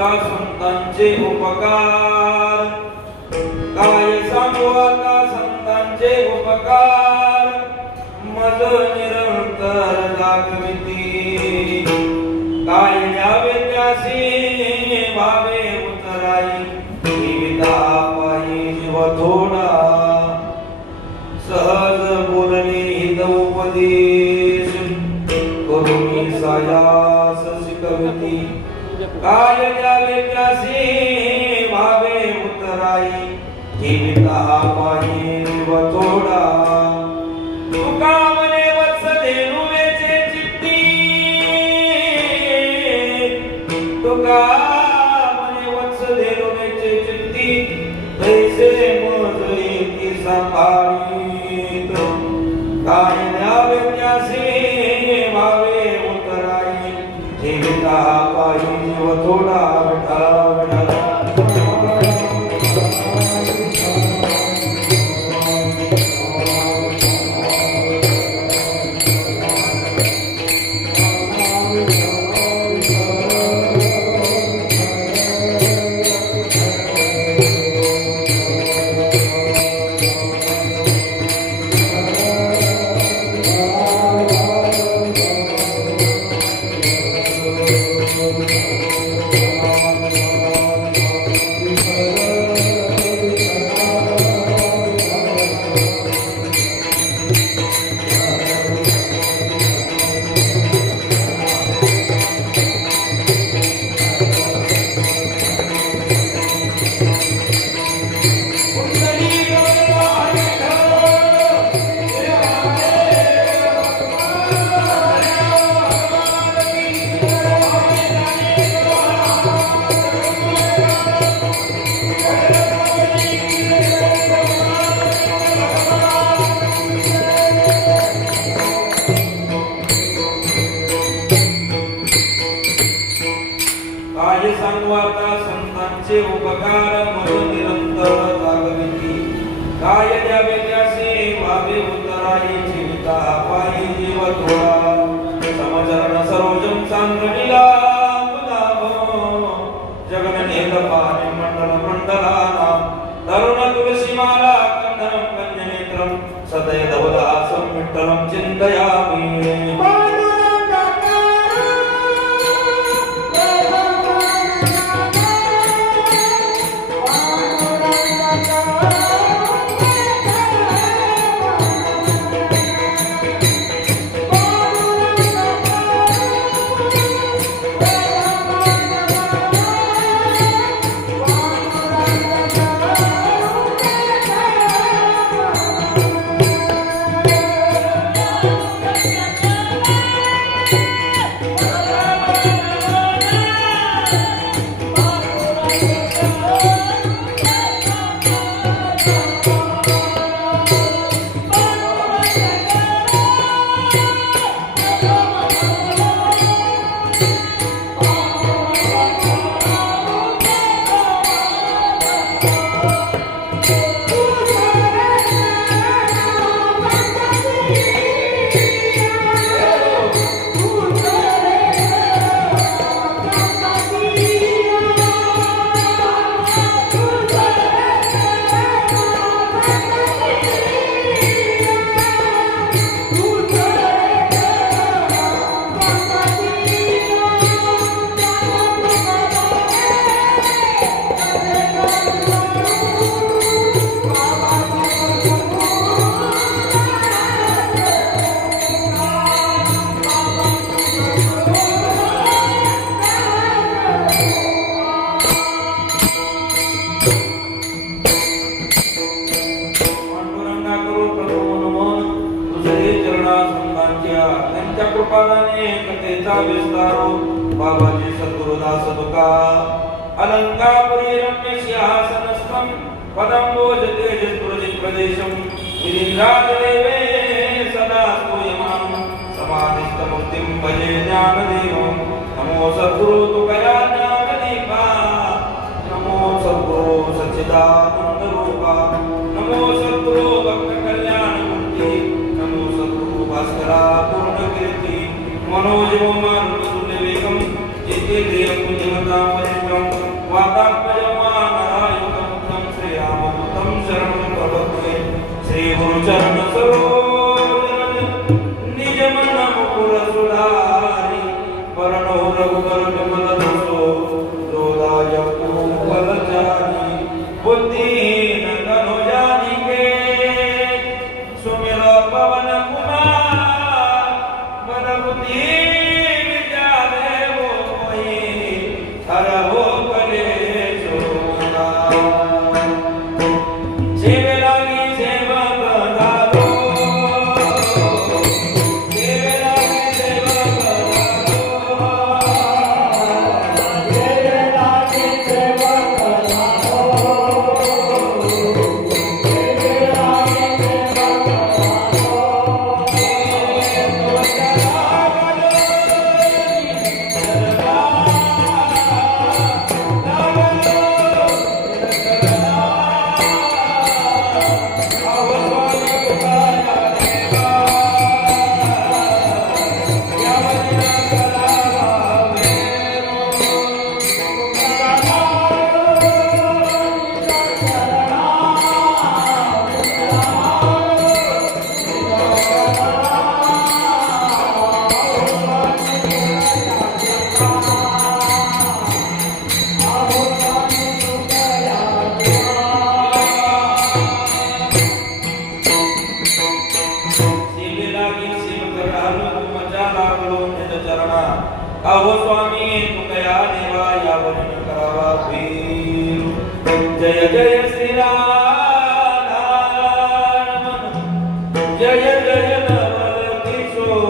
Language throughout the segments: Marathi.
आता संतांचे उपकार, काय सांगू आता संतांचे उपकार, मज निरंतर जागविती, काय द्यावे त्यासी भावे उतराई, जीविता पायी जीव थोडा, सहज बोलणे हित उपदेश, करुणी सायास शिकवती, काय द्यावे त्यासी भावे उतराई, जीविता पायी जीव थोडा, तुका म्हणे वत्स धेनुवेचे चित्ती, तुका म्हणे वत्स धेनुवेचे चित्ती, तैसे मज येती सांभाळीत, काय द्यावे त्यासी भावे उतराई, जीविता पायी जीव थोडा, विठा विठा. काय सांगू आता संतांचे उपकार, मज निरंतर जागविती, काय द्यावे त्यासी भावे उतराई, जीविता पायी जीव थोडा, समचरण सरोजम सांगलीला जगन्नेत पाणी मंडल मंडलाना, तरुण तुलसी माला कंदरम कन्यनेत्रम, सदय धवलासं विठ्ठलं चिन्तयामि. कृपाने कथेचा विस्तारो, बाबाजी सद्गुरुदास तुका, अलंकापुरी रम्य सिंहासनस्थं, पदंबोज तेजस्फुरजित प्रदेशं, गिरीन्द्राजदेवे सदा स्तूयमानं, समाधिस्थमूर्तिं भजे ज्ञानदेवं. नमो सद्गुरु तुकया ज्ञानदीपा, नमो सद्गुरु सच्चिदानंदरूपा, नमो सद्गुरु भक्त कल्याणमूर्ती, नमो सद्गुरु भास्करा पूर्णकीर्ती, मनोजवं मारुततुल्यवेगं, जितेन्द्रियं बुद्धिमतां वरिष्ठं, मन करावा वीर जय जय श्रीराम जय जय नवल किशोर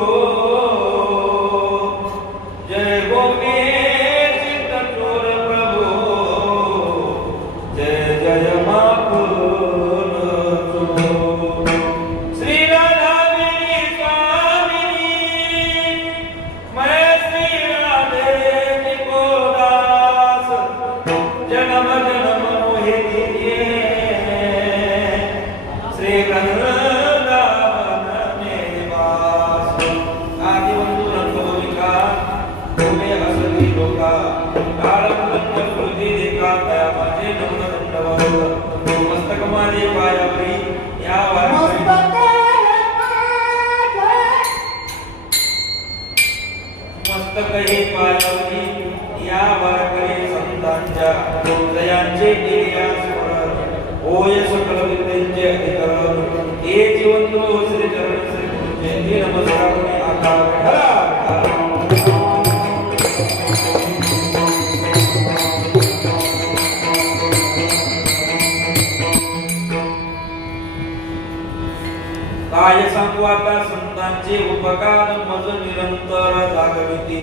जय गोपी चित्तचोर प्रभु जय जय माखन चोर श्री राधाविनी स्वामिनी मैं श्री राधे को दास जन्म जन्म मोहि दीजिए श्री मस्तक माझे पायावरी या मस्तक हे पायावरी या वारकरी संतांच्या हृदयांचे केल्या स्मरण होय सकल विद्येचे अधिकरण हे जीवंतो श्री चरण श्री गुरुचे नमस्कार मी आकार काय सांगू आता संतांचे उपकार मज निरंतर जागविती